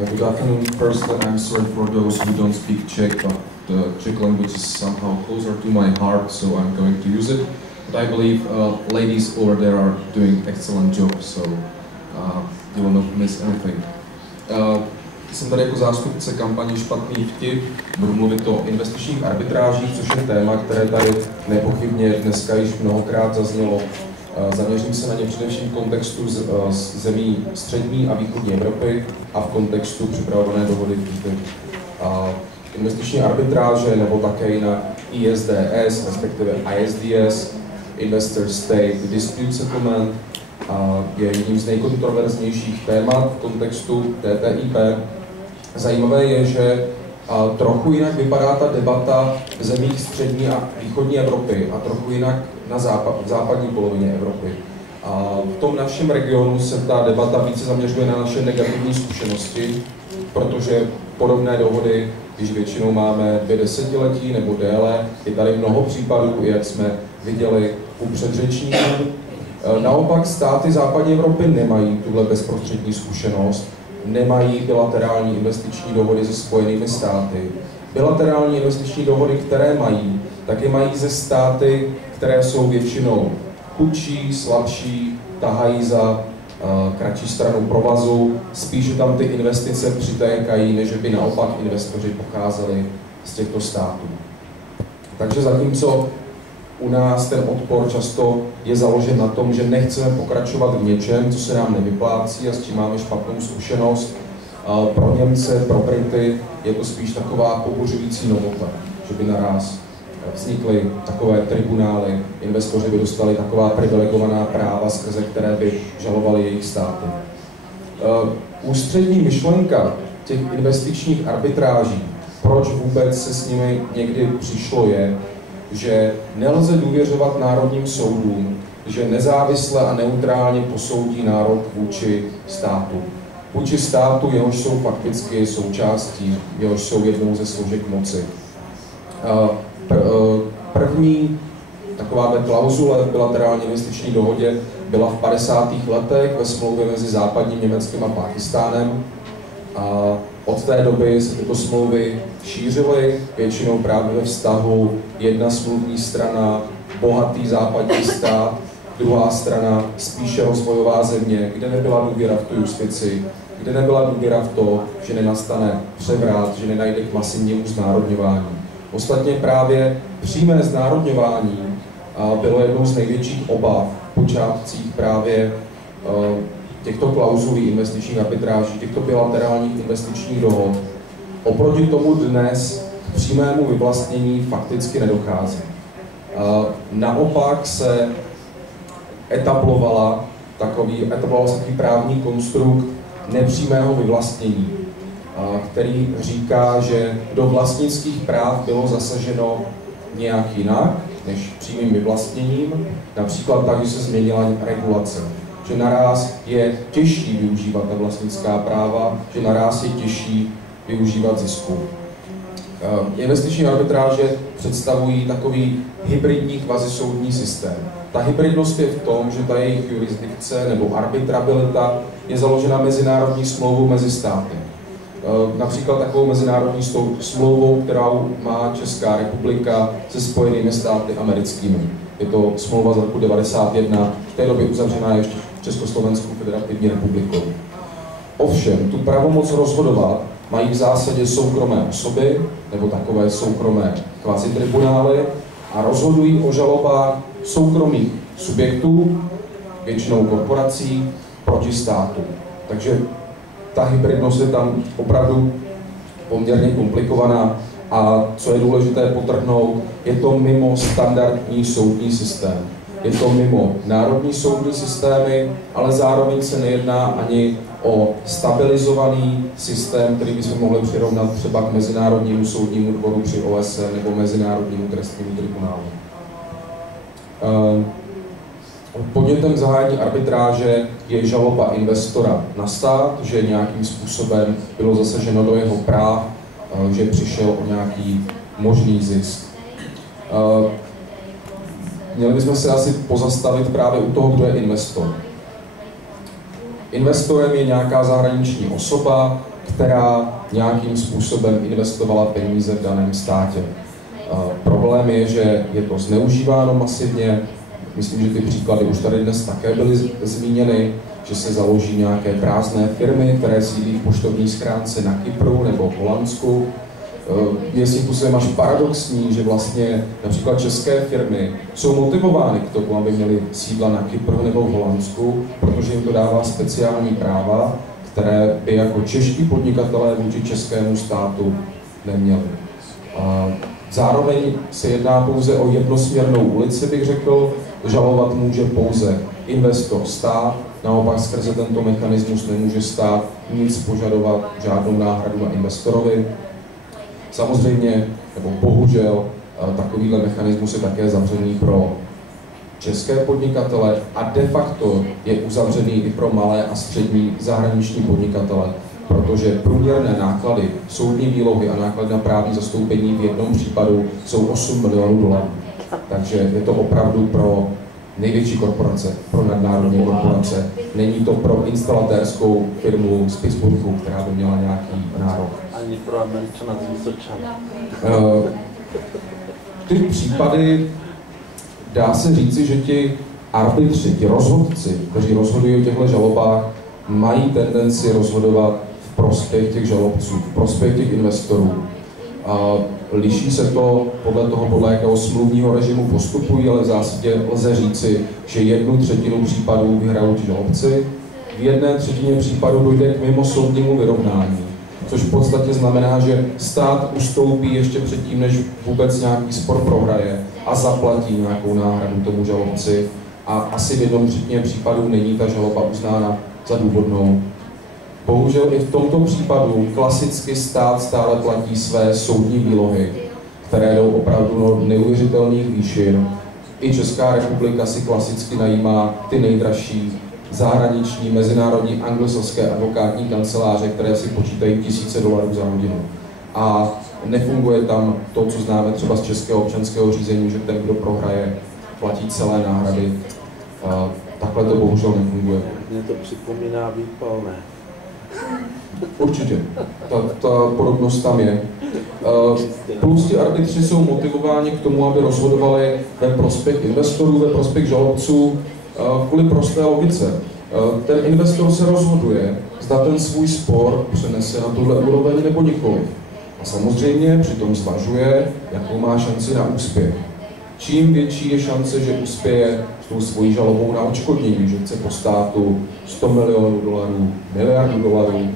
Good afternoon. First, I'm sorry for those who don't speak Czech, but the Czech language is somehow closer to my heart, so I'm going to use it. But I believe ladies over there are doing excellent job, so you will not miss anything. Jsem tady jako zástupce kampaně Špatný vtip, budu mluvit o investičních arbitrážích, což je téma, které tady nepochybně dneska již mnohokrát zaznělo. Zaměřím se na ně především v kontextu zemí Střední a Východní Evropy a v kontextu připravované dohody TTIP. Investiční arbitráže, nebo také jinak ISDS, respektive ISDS, Investor State Dispute Settlement, je jedním z nejkontroverznějších témat v kontextu TTIP. Zajímavé je, že trochu jinak vypadá ta debata v zemích Střední a Východní Evropy a trochu jinak na západní polovině Evropy. V tom našem regionu se ta debata více zaměřuje na naše negativní zkušenosti, protože podobné dohody, když většinou máme 2 desetiletí nebo déle, je tady mnoho případů, jak jsme viděli u předřečníků. Naopak státy západní Evropy nemají tuhle bezprostřední zkušenost, nemají bilaterální investiční dohody se Spojenými státy. Bilaterální investiční dohody, které mají, tak je mají ze státy, které jsou většinou chudší, slabší, tahají za kratší stranu provazu, spíše tam ty investice přitékají, než by naopak investoři pocházeli z těchto států. Takže zatímco u nás ten odpor často je založen na tom, že nechceme pokračovat v něčem, co se nám nevyplácí a s čím máme špatnou zkušenost. Pro Němce, pro Brity je to spíš taková pobuřující novota, že by naraz vznikly takové tribunály, investoři by dostali taková privilegovaná práva, skrze které by žalovali jejich státy. Ústřední myšlenka těch investičních arbitráží, proč vůbec se s nimi někdy přišlo, je, že nelze důvěřovat národním soudům, že nezávisle a neutrálně posoudí národ vůči státu. Vůči státu, jehož jsou fakticky součástí, jehož jsou jednou ze složek moci. První taková klauzule v bilaterální investiční dohodě byla v 50. letech ve smlouvě mezi západním Německem a Pákistánem. A od té doby se tyto smlouvy šířily, většinou právě ve vztahu jedna smluvní strana, bohatý západní stát, druhá strana spíše rozvojová země, kde nebyla důvěra v tu justici, kde nebyla důvěra v to, že nenastane převrat, že nenajde k masivnímu znárodňování. Ostatně právě přímé znárodňování bylo jednou z největších obav v počátcích právě těchto klauzulí investičních arbitráží, těchto bilaterálních investičních dohod. Oproti tomu dnes k přímému vyvlastnění fakticky nedochází. Naopak se etabloval takový právní konstrukt nepřímého vyvlastnění, který říká, že do vlastnických práv bylo zasaženo nějak jinak než přímým vyvlastněním, například tak, že se změnila regulace, že naráz je těžší využívat ta vlastnická práva, že naráz je těžší využívat zisku. Investiční arbitráže představují takový hybridní kvazisoudní systém. Ta hybridnost je v tom, že ta jejich jurisdikce nebo arbitrabilita je založena mezinárodní smlouvou mezi státy. Například takovou mezinárodní smlouvou, kterou má Česká republika se Spojenými státy americkými. Je to smlouva z roku 1991, v té době uzavřená ještě Československou federativní republikou. Ovšem, tu pravomoc rozhodovat mají v zásadě soukromé osoby, nebo takové soukromé kvazitribunály, a rozhodují o žalobách soukromých subjektů, většinou korporací, proti státu. Takže ta hybridnost je tam opravdu poměrně komplikovaná a co je důležité podtrhnout, je to mimo standardní soudní systém. Je to mimo národní soudní systémy, ale zároveň se nejedná ani o stabilizovaný systém, který bychom mohli přirovnat třeba k Mezinárodnímu soudnímu dvoru při OSN nebo Mezinárodnímu trestnímu tribunálu. Podnětem zahájení arbitráže je žaloba investora na stát, že nějakým způsobem bylo zasaženo do jeho práv, že přišel o nějaký možný zisk. Měli bychom se asi pozastavit právě u toho, kdo je investor. Investorem je nějaká zahraniční osoba, která nějakým způsobem investovala peníze v daném státě. Problém je, že je to zneužíváno masivně. Myslím, že ty příklady už tady dnes také byly zmíněny, že se založí nějaké prázdné firmy, které sídlí v poštovní schránce na Kypru nebo v Holandsku. Je s tím způsobem až paradoxní, že vlastně například české firmy jsou motivovány k tomu, aby měly sídla na Kypru nebo v Holandsku, protože jim to dává speciální práva, které by jako čeští podnikatelé vůči českému státu neměli. Zároveň se jedná pouze o jednosměrnou ulici, bych řekl. Žalovat může pouze investor, stát, naopak skrze tento mechanismus nemůže stát nic požadovat, žádnou náhradu na investorovi. Samozřejmě, nebo bohužel, takovýhle mechanismus je také zavřený pro české podnikatele a de facto je uzavřený i pro malé a střední zahraniční podnikatele, protože průměrné náklady soudní výlohy a náklady na právní zastoupení v jednom případu jsou 8 milionů dolarů. Takže je to opravdu pro největší korporace, pro nadnárodní korporace. Není to pro instalatérskou firmu z Pittsburghu, která by měla nějaký nárok. Ani pro Američana z Vysočana. Ty případy, dá se říci, že ti arbitři, ti rozhodci, kteří rozhodují o těchto žalobách, mají tendenci rozhodovat v prospěch těch žalobců, v prospěch těch investorů. Liší se to podle toho, podle jakého smluvního režimu postupují, ale v zásadě lze říci, že 1/3 případů vyhrajou ti žalobci, v 1/3 případů dojde k mimosoudnímu vyrovnání, což v podstatě znamená, že stát ustoupí ještě předtím, než vůbec nějaký spor prohraje a zaplatí nějakou náhradu tomu žalobci a asi v 1/3 případů není ta žaloba uznána za důvodnou. Bohužel i v tomto případu klasicky stát stále platí své soudní výlohy, které jdou opravdu do neuvěřitelných výšin. I Česká republika si klasicky najímá ty nejdražší zahraniční, mezinárodní, anglosaské advokátní kanceláře, které si počítají tisíce dolarů za hodinu. A nefunguje tam to, co známe třeba z českého občanského řízení, že ten, kdo prohraje, platí celé náhrady. Takhle to bohužel nefunguje. Mně to připomíná výpalné. Určitě. Ta podobnost tam je. Plus ti arbitři jsou motivováni k tomu, aby rozhodovali ve prospěch investorů, ve prospěch žalobců, kvůli prosté logice. Ten investor se rozhoduje, zda ten svůj spor přenese na tuhle úroveň nebo nikoliv. A samozřejmě přitom zvažuje, jakou má šanci na úspěch. Čím větší je šance, že uspěje s tou svojí žalobou na odškodnění, že chce po státu 100 milionů dolarů, miliardu dolarů,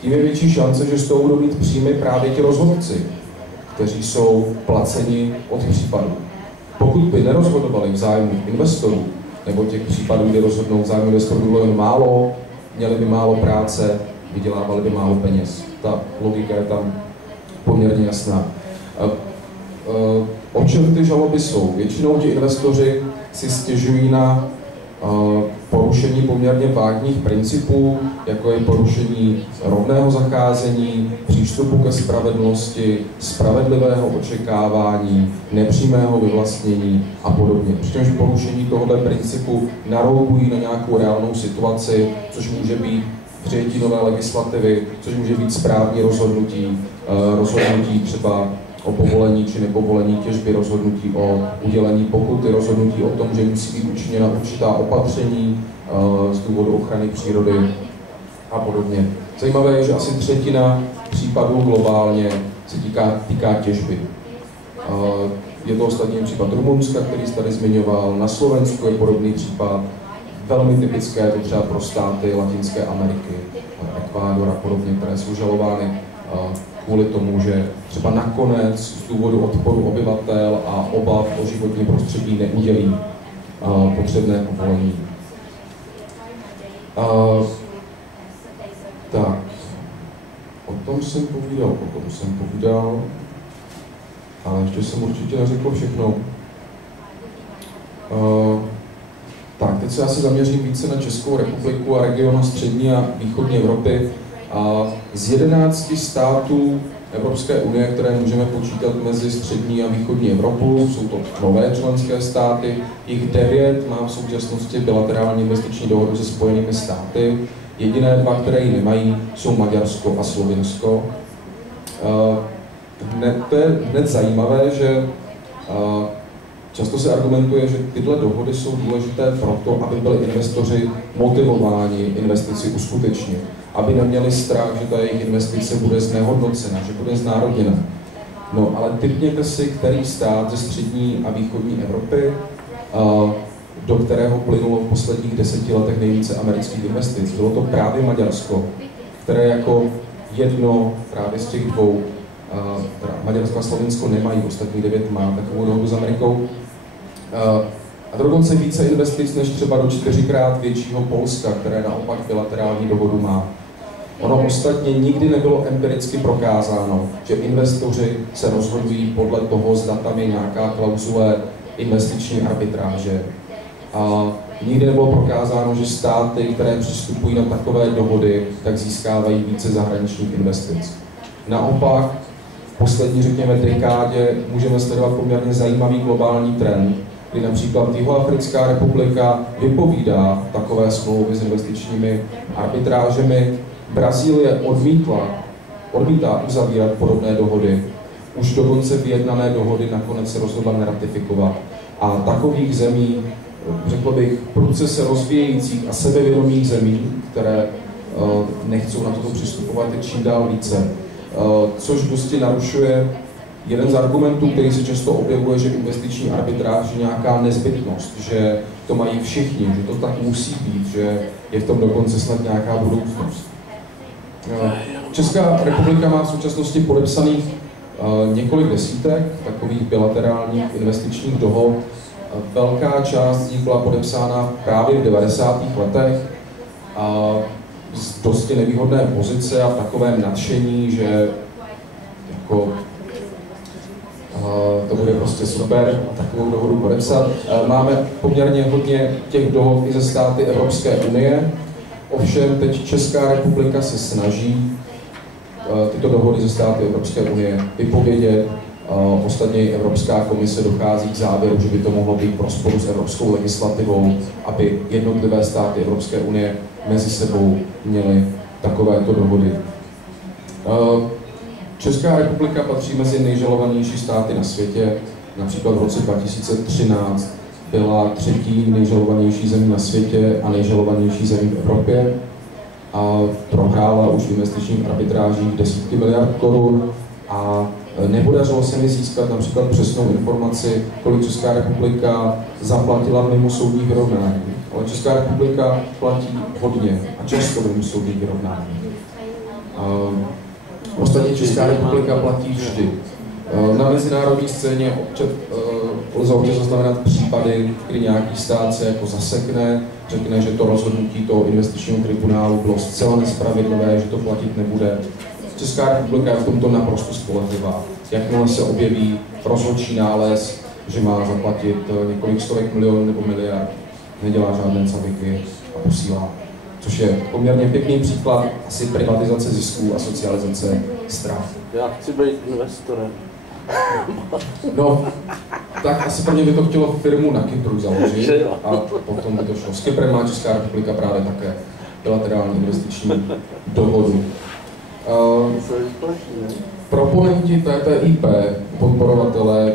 tím je větší šance, že z toho budou mít příjmy právě ti rozhodci, kteří jsou placeni od případu. Pokud by nerozhodovali v zájmu investorů, nebo těch případů, kdy rozhodnou v zájmu investorů bylo jen málo, měli by málo práce, vydělávali by málo peněz. Ta logika je tam poměrně jasná. O čem ty žaloby jsou? Většinou ti investoři si stěžují na porušení poměrně vágních principů, jako je porušení rovného zacházení, přístupu ke spravedlnosti, spravedlivého očekávání, nepřímého vyvlastnění a podobně. Přičemž porušení tohoto principu naroubují na nějakou reálnou situaci, což může být přijetí nové legislativy, což může být správní rozhodnutí třeba o povolení či nepovolení těžby, rozhodnutí o udělení pokuty, rozhodnutí o tom, že musí být učiněna určitá opatření z důvodu ochrany přírody a podobně. Zajímavé je, že asi 1/3 případů globálně se týká těžby. Je to ostatně případ Rumunska, který jste tady zmiňoval, na Slovensku je podobný případ, velmi typické je to třeba pro státy Latinské Ameriky, Ekvádor a podobně, které jsou žalovány kvůli tomu, že třeba nakonec z důvodu odporu obyvatel a obav o životní prostředí neudělí potřebné povolení. Tak, o tom jsem povídal, ale ještě jsem určitě neřekl všechno. Tak, teď se asi zaměřím více na Českou republiku a region Střední a Východní Evropy. Z 11 států Evropské unie, které můžeme počítat mezi Střední a Východní Evropu, jsou to nové členské státy, jich 9 má v současnosti bilaterální investiční dohodu se Spojenými státy, Jediné dva, které ji nemají, jsou Maďarsko a Slovinsko. To je hned zajímavé, že často se argumentuje, že tyhle dohody jsou důležité proto, aby byli investoři motivováni investici uskutečnit, aby neměli strach, že ta jejich investice bude znehodnocena, že bude znárodněna. No, ale tipněte si, který stát ze střední a východní Evropy, do kterého plynulo v posledních 10 letech nejvíce amerických investic. Bylo to právě Maďarsko, které jako jedno právě z těch dvou, Maďarsko a Slovinsko nemají, ostatní 9 má takovou dohodu s Amerikou. A to dokonce více investic než třeba do 4krát většího Polska, které naopak bilaterální dohodu má. Ono ostatně nikdy nebylo empiricky prokázáno, že investoři se rozhodují podle toho, zda tam je nějaká klauzule investiční arbitráže. A nikdy nebylo prokázáno, že státy, které přistupují na takové dohody, tak získávají více zahraničních investic. Naopak, v poslední, řekněme, dekádě můžeme sledovat poměrně zajímavý globální trend, kdy například Jihoafrická republika vypovídá takové smlouvy s investičními arbitrážemi. Brazílie odmítá uzavírat podobné dohody. Už dokonce vyjednané dohody nakonec se rozhodla neratifikovat. A takových zemí, řekl bych, prudce se rozvíjejících a sebevědomých zemí, které nechcou na toto přistupovat, je čím dál více. Což dosti narušuje jeden z argumentů, který se často objevuje, že investiční arbitráž je nějaká nezbytnost, že to mají všichni, že to tak musí být, že je v tom dokonce snad nějaká budoucnost. Česká republika má v současnosti podepsaných několik desítek takových bilaterálních investičních dohod. Velká část z nich byla podepsána právě v 90. letech z dosti nevýhodné pozice a v takovém nadšení, že jako to bude prostě super takovou dohodu podepsat. Máme poměrně hodně těch dohod i ze státy Evropské unie. Ovšem teď Česká republika se snaží tyto dohody ze státy Evropské unie vypovědět. Ostatně Evropská komise dochází k závěru, že by to mohlo být v rozporu s evropskou legislativou, aby jednotlivé státy Evropské unie mezi sebou měly takovéto dohody. Česká republika patří mezi nejžalovanější státy na světě. Například v roce 2013 byla třetí nejžalovanější zemí na světě a nejžalovanější zemí v Evropě. A prohrála už v investičních arbitrážích desítky miliard korun a nepodařilo se mi získat například přesnou informaci, kolik Česká republika zaplatila mimo soudních vyrovnání. Ale Česká republika platí hodně a často mimo soudních vyrovnání. Ostatně Česká republika platí vždy. Na mezinárodní scéně lze občas zaznamenat případy, kdy nějaký stát se jako zasekne, řekne, že to rozhodnutí toho investičního tribunálu bylo zcela nespravedlivé, že to platit nebude. Česká republika je v tomto naprosto spolehlivá. Jakmile se objeví rozhodčí nález, že má zaplatit několik stovek milionů nebo miliard, nedělá žádné caviky a posílá. Což je poměrně pěkný příklad asi privatizace zisků a socializace ztrát. Já chci být investorem. No, tak asi prvně by to chtělo firmu na Kypru založit a potom by to šlo. S Kyprem má Česká republika právě také bilaterální investiční dohodu. Proponenti TTIP, podporovatelé,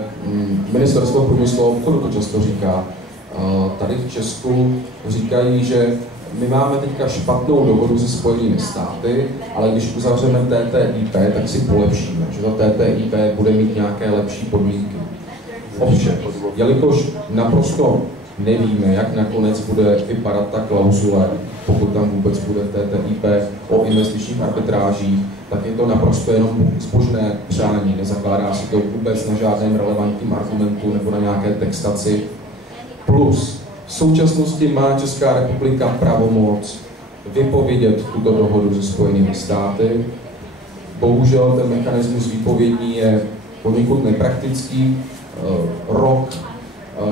Ministerstvo průmyslu a obchodu to často říká, tady v Česku říkají, že my máme teďka špatnou dohodu se Spojenými státy, ale když uzavřeme TTIP, tak si polepšíme, že ta TTIP bude mít nějaké lepší podmínky. Ovšem, jelikož naprosto nevíme, jak nakonec bude vypadat ta klauzule, pokud tam vůbec bude TTIP o investičních arbitrážích, tak je to naprosto jenom zbožné přání, nezakládá se to vůbec na žádném relevantním argumentu nebo na nějaké textaci. Plus, v současnosti má Česká republika pravomoc vypovědět tuto dohodu se Spojenými státy. Bohužel ten mechanismus výpovědní je poněkud nepraktický. Rok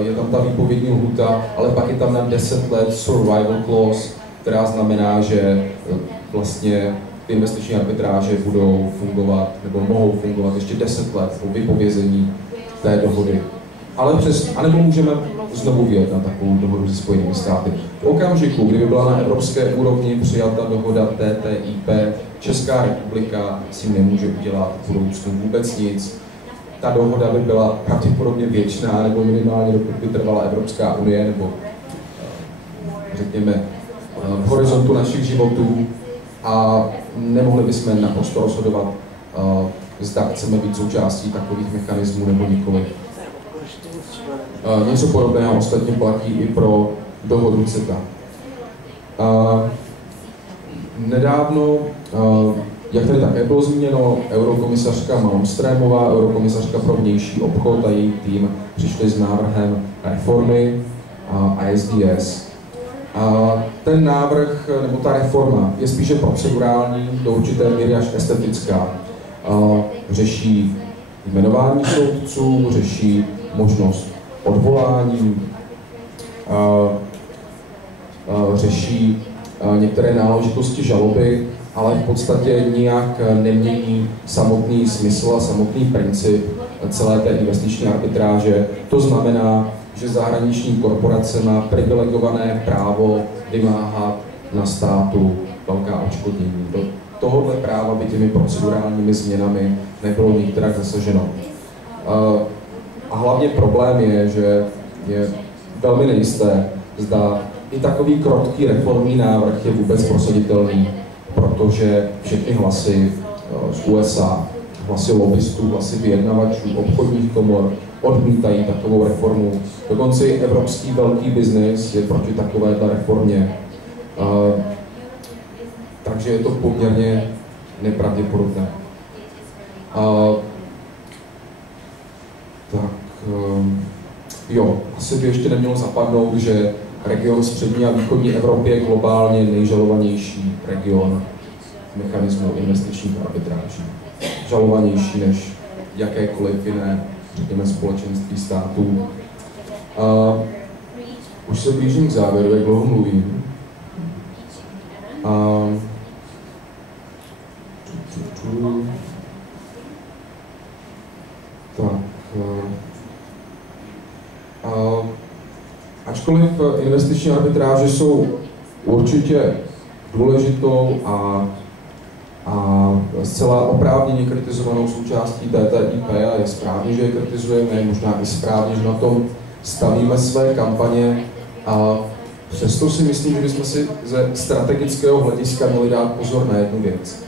je tam ta výpovědní lhůta, ale pak je tam na 10 let survival clause, která znamená, že vlastně investiční arbitráže budou fungovat nebo mohou fungovat ještě 10 let po vypovězení té dohody. Ale anebo můžeme znovu vyjednat takovou dohodu se Spojenými státy. V okamžiku, kdyby byla na evropské úrovni přijata dohoda TTIP, Česká republika si nemůže udělat v budoucnu vůbec nic. Ta dohoda by byla pravděpodobně věčná, nebo minimálně dokud by trvala Evropská unie, nebo řekněme v horizontu našich životů, a nemohli bychom naprosto rozhodovat, zda chceme být součástí takových mechanismů nebo nikoli. Něco podobného ostatně platí i pro dohodu CETA. Nedávno, jak tady také bylo zmíněno, eurokomisařka Malmströmová, eurokomisařka pro vnější obchod a její tým přišli s návrhem reformy ISDS. Ten návrh, nebo ta reforma, je spíše procedurální, do určité míry až estetická. Řeší jmenování soudců, řeší možnost odvolání, řeší některé náležitosti žaloby, ale v podstatě nijak nemění samotný smysl a samotný princip celé té investiční arbitráže. To znamená, že zahraniční korporace má privilegované právo vymáhat na státu velká odškodnění. Do tohohle práva by těmi procedurálními změnami nebylo nikterak zasaženo. A hlavně problém je, že je velmi nejisté, zda i takový krotký reformní návrh je vůbec prosaditelný, protože všechny hlasy z USA, hlasy lobbystů, hlasy vyjednavačů, obchodních komor odmítají takovou reformu. Dokonce i evropský velký biznis je proti takovéto reformě. Takže je to poměrně nepravděpodobné. Jo, asi by ještě nemělo zapadnout, že region Střední a Východní Evropy je globálně nejžalovanější region mechanismu investičních arbitráží. Žalovanější než jakékoliv jiné, řekněme, společenství států. Už se blížím k závěru, jak dlouho mluvím. Ačkoliv investiční arbitráže jsou určitě důležitou a zcela oprávněně kritizovanou součástí TTIP, a je správně, že je kritizujeme, možná i správně, že na tom stavíme své kampaně, a přesto si myslím, že bychom si ze strategického hlediska měli dát pozor na jednu věc.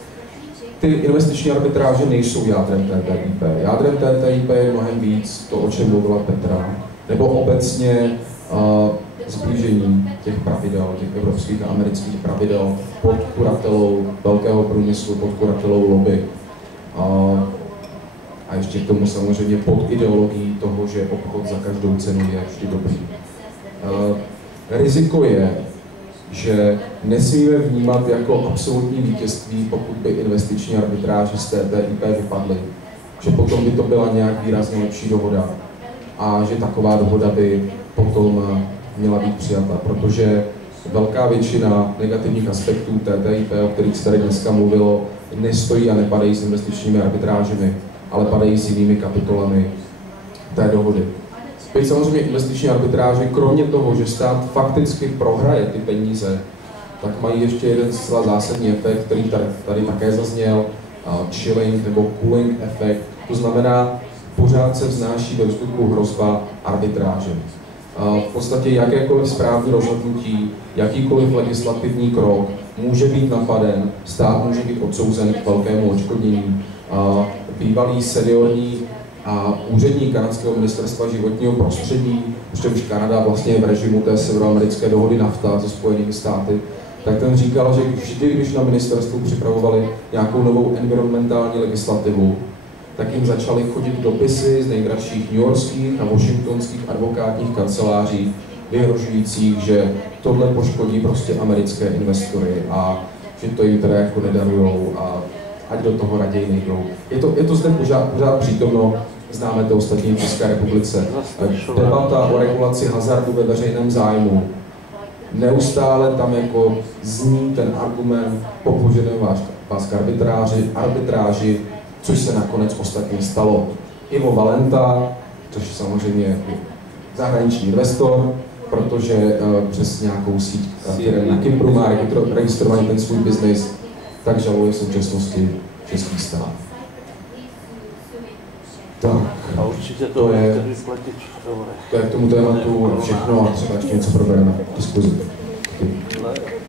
Ty investiční arbitráže nejsou jádrem TTIP. Jádrem TTIP je mnohem víc to, o čem mluvila Petra, nebo obecně zblížení těch pravidel, těch evropských a amerických pravidel pod kuratelou velkého průmyslu, pod kuratelou lobby. A ještě k tomu samozřejmě pod ideologií toho, že obchod za každou cenu je vždy dobrý. Riziko je, že nesmíme vnímat jako absolutní vítězství, pokud by investiční arbitráže z TTIP vypadly. Že potom by to byla nějak výrazně lepší dohoda a že taková dohoda by potom měla být přijata, protože velká většina negativních aspektů TTIP, o kterých se tady dneska mluvilo, nestojí a nepadají s investičními arbitrážemi, ale padají s jinými kapitolami té dohody. Teď samozřejmě investiční arbitráže, kromě toho, že stát fakticky prohraje ty peníze, tak mají ještě jeden zcela zásadní efekt, který tady také zazněl, chilling nebo cooling efekt. To znamená, pořád se vznáší ve vzduchu hrozba arbitráže. V podstatě jakékoliv správní rozhodnutí, jakýkoliv legislativní krok může být napaden, stát může být odsouzen k velkému odškodnění. Bývalý seniorní úředník kanadského ministerstva životního prostředí, protože už Kanada vlastně je v režimu té severoamerické dohody NAFTA se Spojenými státy, tak ten říkal, že vždy, když na ministerstvu připravovali nějakou novou environmentální legislativu, tak jim začaly chodit dopisy z nejdražších newyorských a washingtonských advokátních kanceláří, vyhrožujících, že tohle poškodí prostě americké investory a že to jim teda jako nedarujou a ať do toho raději nejdou. Je to zde pořád přítomno, známe to ostatně v České republice. Debata o regulaci hazardu ve veřejném zájmu. Neustále tam jako zní ten argument, popožadujeme vás k arbitráži, což se nakonec ostatně stalo. Ivo Valenta, což samozřejmě zahraniční investor, protože přes nějakou síť firem na Kypru má registrovaný ten svůj biznis, tak žaluje v současnosti český stát. Tak, A určitě to je k tomu tématu všechno a třeba ještě něco probereme v diskuzi.